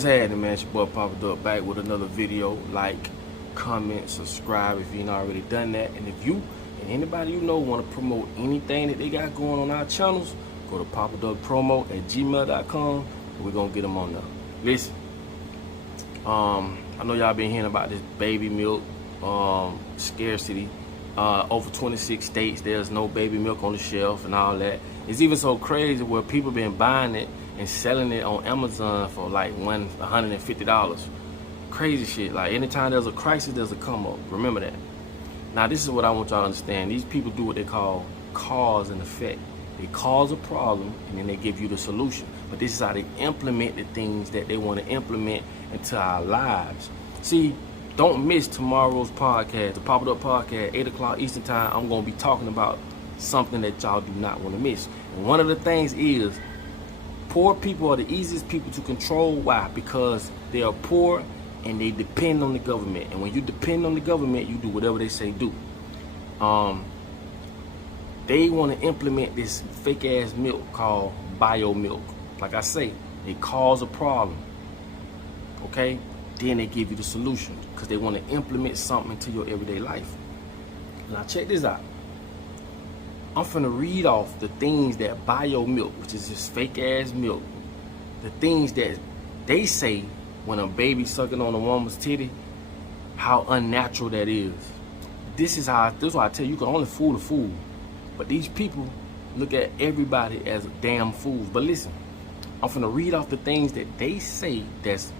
What's happening, man? It's your boy Papa Duck back with another video. Like, comment, subscribe if you ain't already done that. And if you and anybody you know want to promote anything that they got going on our channels, go to papaduckpromo@gmail.com and we're gonna get them on there. Listen, I know y'all been hearing about this baby milk scarcity. Over 26 states, there's no baby milk on the shelf and all that. It's even so crazy where people been buying it and selling it on Amazon for like $150. Crazy shit. Like anytime there's a crisis, there's a come up. Remember that. Now this is what I want y'all to understand. These people do what they call cause and effect. They cause a problem and then they give you the solution. But this is how they implement the things that they want to implement into our lives. See, don't miss tomorrow's podcast, the Papa Duck podcast, 8 o'clock Eastern time. I'm going to be talking about something that y'all do not want to miss. And one of the things is, poor people are the easiest people to control. Why? Because they are poor and they depend on the government. And when you depend on the government, you do whatever they say do. They want to implement this fake ass milk called bio milk. Like I say, they cause a problem. Okay? Then they give you the solution because they want to implement something into your everyday life. Now check this out. I'm finna read off the things that bio milk, which is this fake ass milk, the things that they say when a baby sucking on a woman's titty, how unnatural that is. This is why I tell you can only fool the fool. But these people look at everybody as damn fools. But listen, I'm finna read off the things that they say that's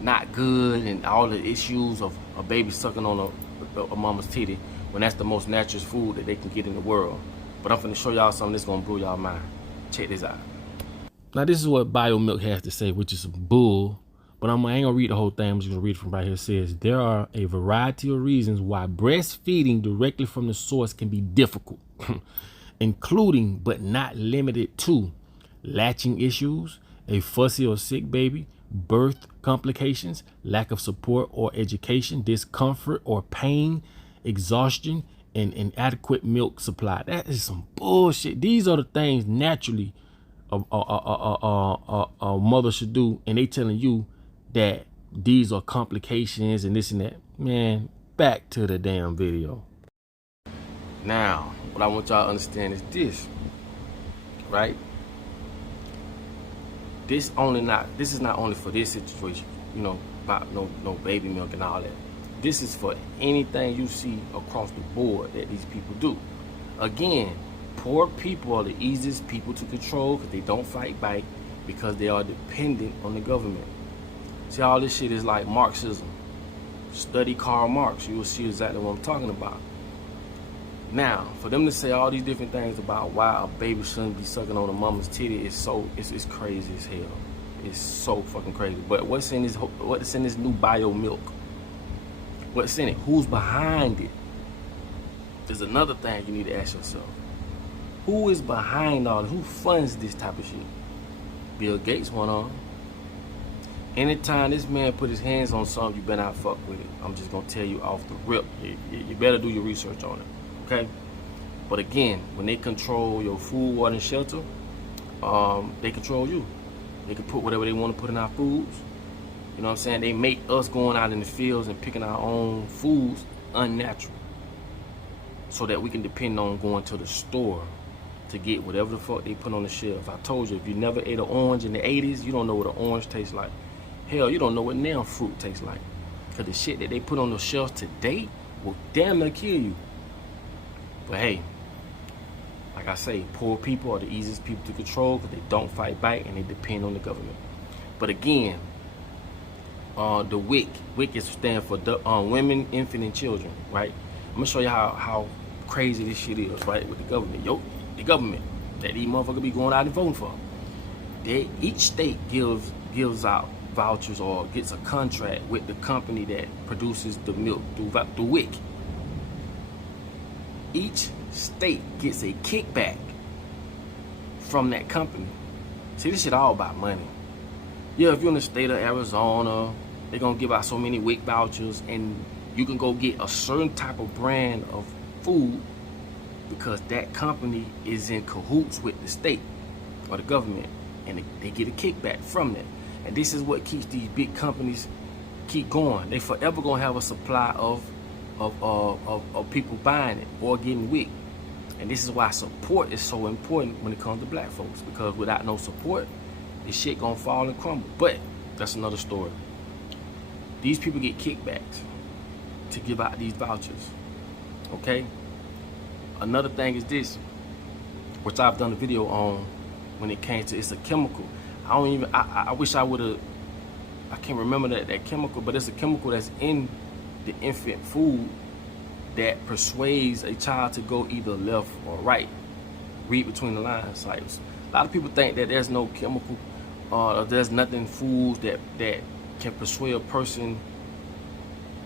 not good, and all the issues of a baby sucking on a mama's titty when that's the most natural food that they can get in the world. But I'm finna show y'all something that's gonna blow y'all mind. Check this out. Now this is what bio milk has to say, which is some bull. But I ain't gonna read the whole thing. I'm just gonna read it from right here. It says, there are a variety of reasons why breastfeeding directly from the source can be difficult, including but not limited to latching issues, a fussy or sick baby, birth complications, lack of support or education, discomfort or pain, exhaustion, and inadequate milk supply. That is some bullshit. These are the things naturally a mother should do, and they telling you that these are complications and this and that. Man, back to the damn video. Now, what I want y'all to understand is this, right? This is not only for this situation, you know, about no baby milk and all that. This is for anything you see across the board that these people do. Again, poor people are the easiest people to control because they don't fight back because they are dependent on the government. See, all this shit is like Marxism. Study Karl Marx, you will see exactly what I'm talking about. Now, for them to say all these different things about why a baby shouldn't be sucking on a mama's titty is it's crazy as hell. It's so fucking crazy. But what's in this new bio milk? What's in it? Who's behind it? There's another thing you need to ask yourself. Who is behind all this? Who funds this type of shit? Bill Gates one on. Anytime this man put his hands on something, you better not fuck with it. I'm just gonna tell you off the rip. You better do your research on it. Okay, but again, when they control your food, water, and shelter, they control you. They can put whatever they want to put in our foods. You know what I'm saying? They make us going out in the fields and picking our own foods unnatural, so that we can depend on going to the store to get whatever the fuck they put on the shelf. I told you, if you never ate an orange in the 80s, you don't know what an orange tastes like. Hell, you don't know what now fruit tastes like. Because the shit that they put on the shelves today will damn near kill you. But hey, like I say, poor people are the easiest people to control because they don't fight back and they depend on the government. But again, the WIC is stand for women, infant, and children, right? I'm gonna show you how crazy this shit is, right? With the government, the government that these motherfuckers be going out and voting for. Each state gives out vouchers or gets a contract with the company that produces the milk through WIC. Each state gets a kickback from that company. See, this shit all about money. Yeah, if you're in the state of Arizona, they're gonna give out so many WIC vouchers and you can go get a certain type of brand of food because that company is in cahoots with the state or the government, and they get a kickback from that. And this is what keeps these big companies keep going. They forever gonna have a supply of people buying it or getting wicked. And this is why support is so important when it comes to black folks, because without no support, this shit gonna fall and crumble. But that's another story. These people get kickbacks to give out these vouchers, okay? Another thing is this, which I've done a video on when it came to, it's a chemical. I wish I would've, I can't remember that chemical, but it's a chemical that's in the infant food that persuades a child to go either left or right. Read between the lines. Like, a lot of people think that there's no chemical, there's nothing foods that can persuade a person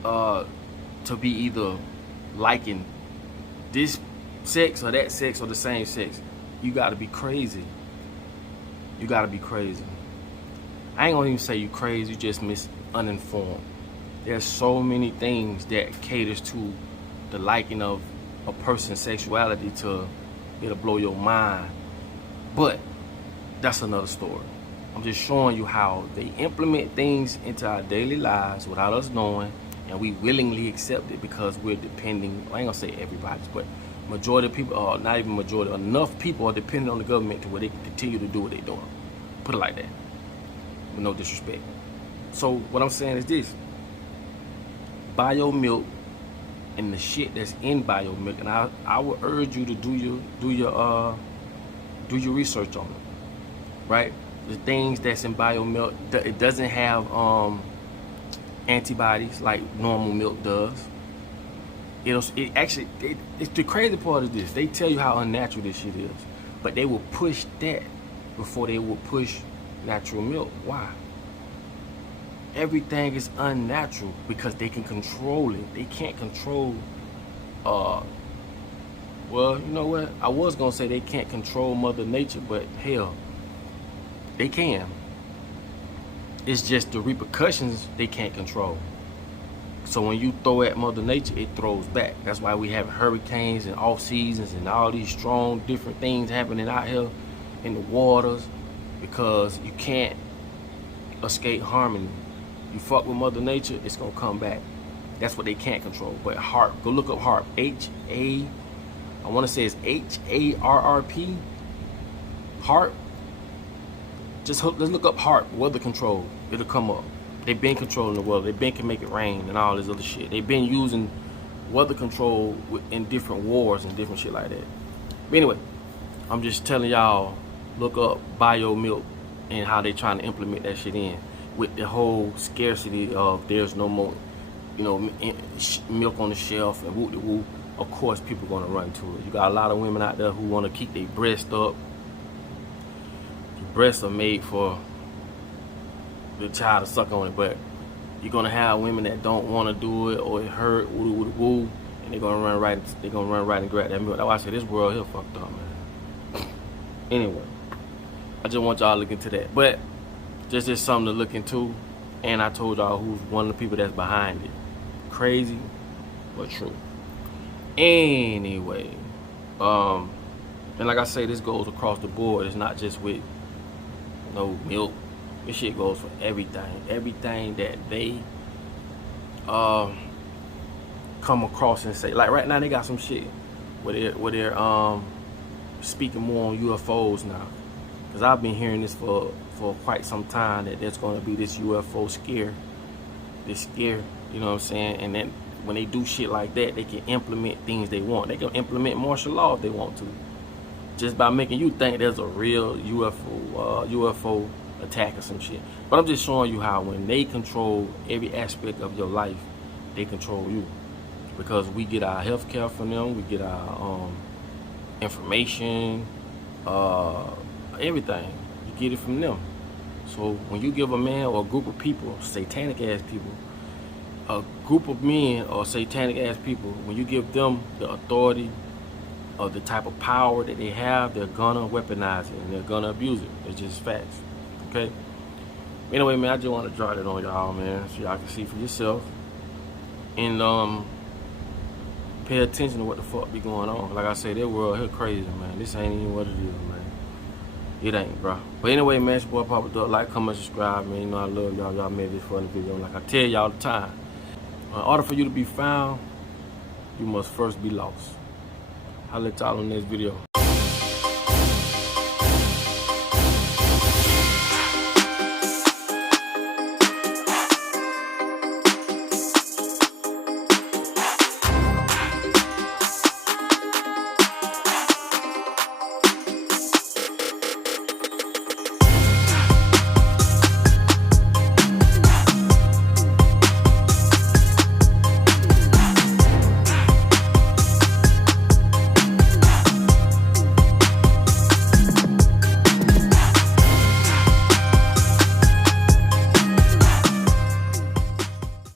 to be either liking this sex or that sex or the same sex. You gotta be crazy. You gotta be crazy. I ain't gonna even say you crazy, you just uninformed. There's so many things that caters to the liking of a person's sexuality to it'll blow your mind. But that's another story. I'm just showing you how they implement things into our daily lives without us knowing, and we willingly accept it because we're depending, I ain't gonna say everybody's, but majority of people, or not even majority, enough people are dependent on the government to where they can continue to do what they're doing. Put it like that, with no disrespect. So what I'm saying is this: bio milk and the shit that's in bio milk, and I would urge you to do your research on it, right? The things that's in bio milk, it doesn't have antibodies like normal milk does. It's the crazy part of this. They tell you how unnatural this shit is, but they will push that before they will push natural milk. Why? Everything is unnatural because they can control it. They can't control, well, you know what? I was gonna say they can't control Mother Nature, but hell, they can. It's just the repercussions they can't control. So when you throw at Mother Nature, it throws back. That's why we have hurricanes and off seasons and all these strong different things happening out here in the waters, because you can't escape harmony. You fuck with Mother Nature, it's gonna come back. That's what they can't control. But HARP, go look up HARP. I wanna say it's HARRP. HARP. Just look up HARP, weather control. It'll come up. They've been controlling the weather. They've been can make it rain and all this other shit. They've been using weather control in different wars and different shit like that. But anyway, I'm just telling y'all, look up bio milk and how they trying to implement that shit in, with the whole scarcity of there's no more, you know, milk on the shelf and whoop-de-whoop. Of course, people gonna run to it. You got a lot of women out there who wanna keep their breast up. The breasts are made for the child to suck on it, but you're gonna have women that don't wanna do it or it hurt, woo, and they're gonna run right and grab that milk. That's why I say this world here fucked up, man. Anyway, I just want y'all to look into that. But just something to look into, and I told y'all who's one of the people that's behind it. Crazy, but true. Anyway, and like I say, this goes across the board. It's not just with no milk. This shit goes for everything. Everything that they come across and say. Like right now, they got some shit where they're speaking more on UFOs now. Cause I've been hearing this for quite some time, that there's gonna be this UFO scare, you know what I'm saying? And then when they do shit like that, they can implement things they want. They can implement martial law if they want to, just by making you think there's a real UFO attack or some shit. But I'm just showing you how when they control every aspect of your life, they control you, because we get our health care from them, we get our information, everything. You get it from them. So when you give a man or a group of people, satanic ass people, a group of men or satanic ass people, when you give them the authority or the type of power that they have, they're gonna weaponize it and they're gonna abuse it. It's just facts. Okay? Anyway, man, I just want to drop it on y'all, man, so y'all can see for yourself. And pay attention to what the fuck be going on. Like I say, that world here crazy, man. This ain't even what it is, man. It ain't, bro. But anyway, man, it's your boy Papa Duck. Like, comment, subscribe, man. You know I love y'all. Y'all made this funny video. Like I tell y'all all the time, in order for you to be found, you must first be lost. I'll let y'all on this video.